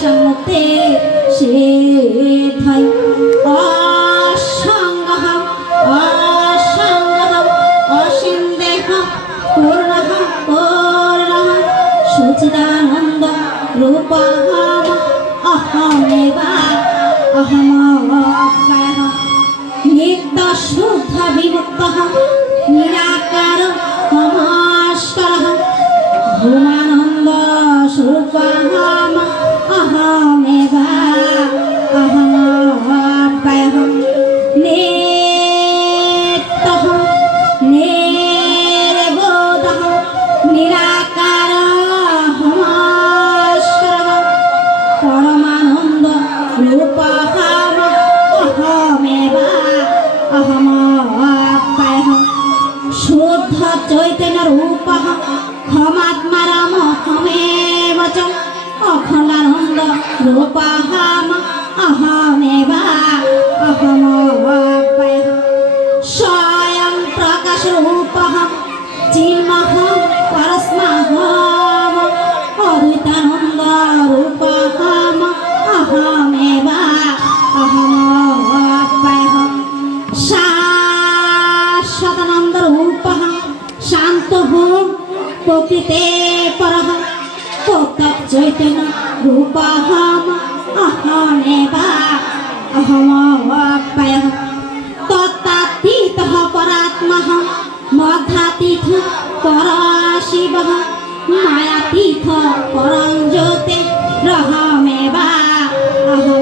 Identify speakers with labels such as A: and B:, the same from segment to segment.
A: সম্মুখে সে ঠাই অসঙ্গহ অসঙ্গহ অসিন্দেহ পূর্ণহ পূর্ণহ সুচিদানন্দ রূপহম অহমেবা অহমক্ষয়ः নিত্য শুদ্ধ বিমুক্ত নিরাকার, নমস্কার ভূমানন্দ শুদ্ধ চৈতন্য রূপ হমাত্মারাম হমেব চ অখণ্ডানন্দ রূপহম অহমেবা অহমপ্রায় প্রকৃতে পরহ প্রত্যক চৈতন্য রূপহম অহমেবা অহমপ্রায় তত্তাতীতः পরাত্মः মধ্যাতীত পরশিব মায়াতীত পরং জ্যোতি রহমেবা অহমপ্রায়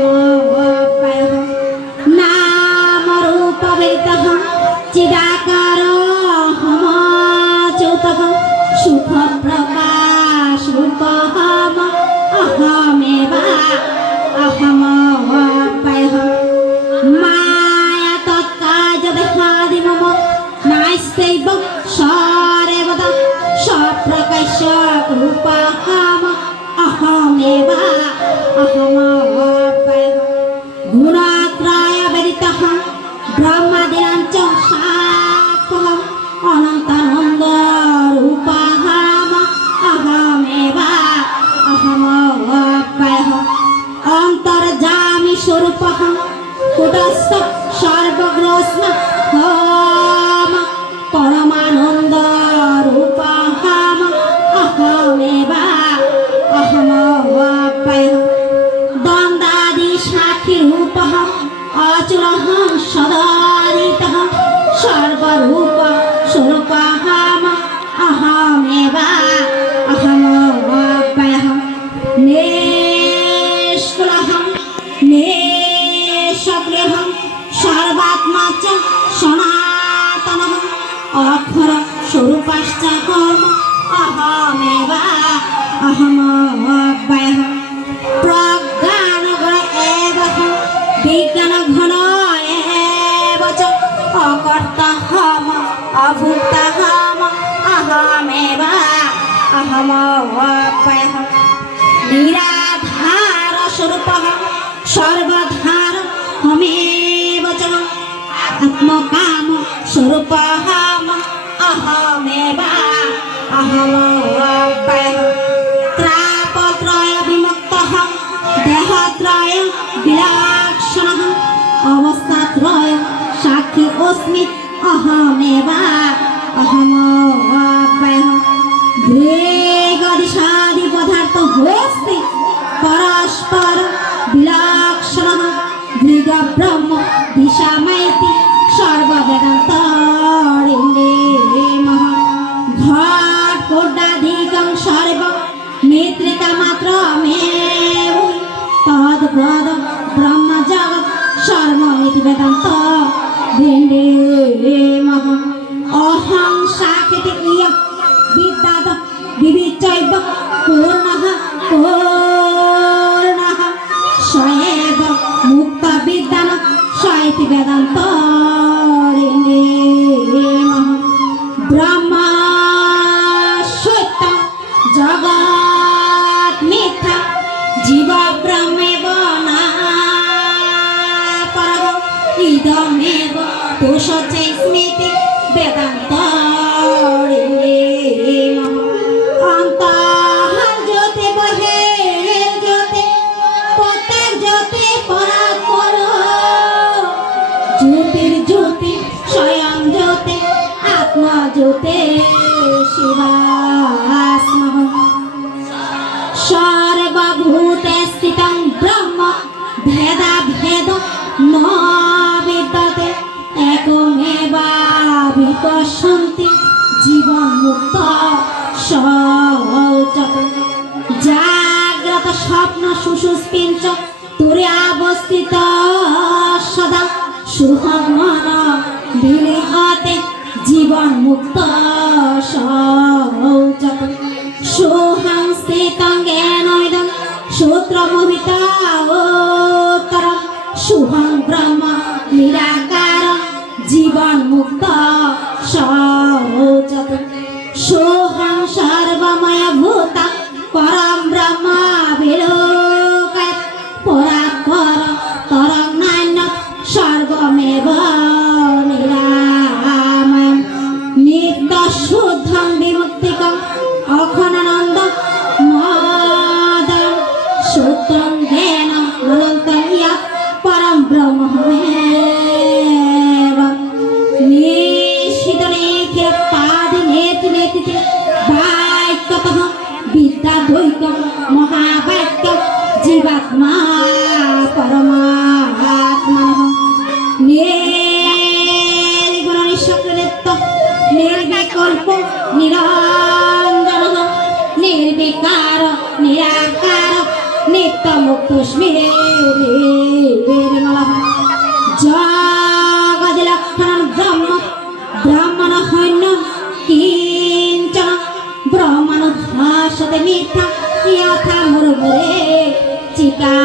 A: সুখ রূপহম। অহমেবা অহমপ্রায় মায়া তৎকাজ দেখাদি মম। নাস্তেব সরেবদ। সপ্রকাশ্য রূপহম। অহমেবা অহমপ্রায় গুণাত্রায় বেদিতः ব্রহ্মাদিনাঞ্চ কুটস্থ সর্বগ্রস্ম হম পরমানন্দ রূপহম অহমেবা অহমপ্রায় দ্বন্দ্বাদি সাক্ষী রূপः অচুরহं সদারিতः। সর্বরূপ স্বরূপহম অহমেবা। অহমেবা অহমপ্রায় প্রজ্ঞানগণ এব বিজ্ঞানঘন এব চ অকর্তাহম অভুক্তাহম অহমেবা অহমপ্রায় নিরাধার স্বরূপ সর্বধার হমেব চ আত্মকাম স্বরূপ অহমেবা অহমপ্রায় অস্মি অহমেবা অহমপ্রায় দৃগদিশাদি পদার্থ হস্তি পরস্পর বিলক্ষণ ব্রহ্ম অহং সাক্ষিতে ইয় বিদ্যাত বিবিচৈব পূর্ণः পূর্ণः। স্বয়েব মুক্ত বিদ্যান স্বইতি বেদান্ত ব্রহ্ম সত্য জগৎ মিথ্যা, জীব ব্রহ্মেব না সজ্জে স্মৃতি বেদান্ত অন্তঃ জ্যোতি বহে জ্যোতি প্রত্যেক জ্যোতি পরা সুহমন বিলিহতে জীবন মুক্ত শৌচত সোহং স্থিতং জ্ঞানয়দং সূত্রমোহিত উত্তর সুহং ব্রহ্ম নিরাকার জীবন মুক্ত সৌচত সোহং সর্বময় ভূত পরম ব্রহ্ম শুদ্ধং বিমুক্তিকং অখনানন্দ মদন সূত্রং জ্ঞান অনন্তং ইয়া পরম ব্রহ্মমেব। নিশিত পাদি নেতি নেতিতে বাক্যতঃ বিদ্যা দ্বৈত মহাবাক্য জীবাত্মা পরমাত্মনঃ নিরঞ্জন, নির্বিকার, নিরাকার নিত্য মুক্ত স্মৃতি নির্মল। জগদি লক্ষণ ব্রহ্ম, ব্রাহ্মণ হন্য কিঞ্চন। ব্রহ্মণ ভাষতে মিথ্যা যথা মুরমুরে চিকা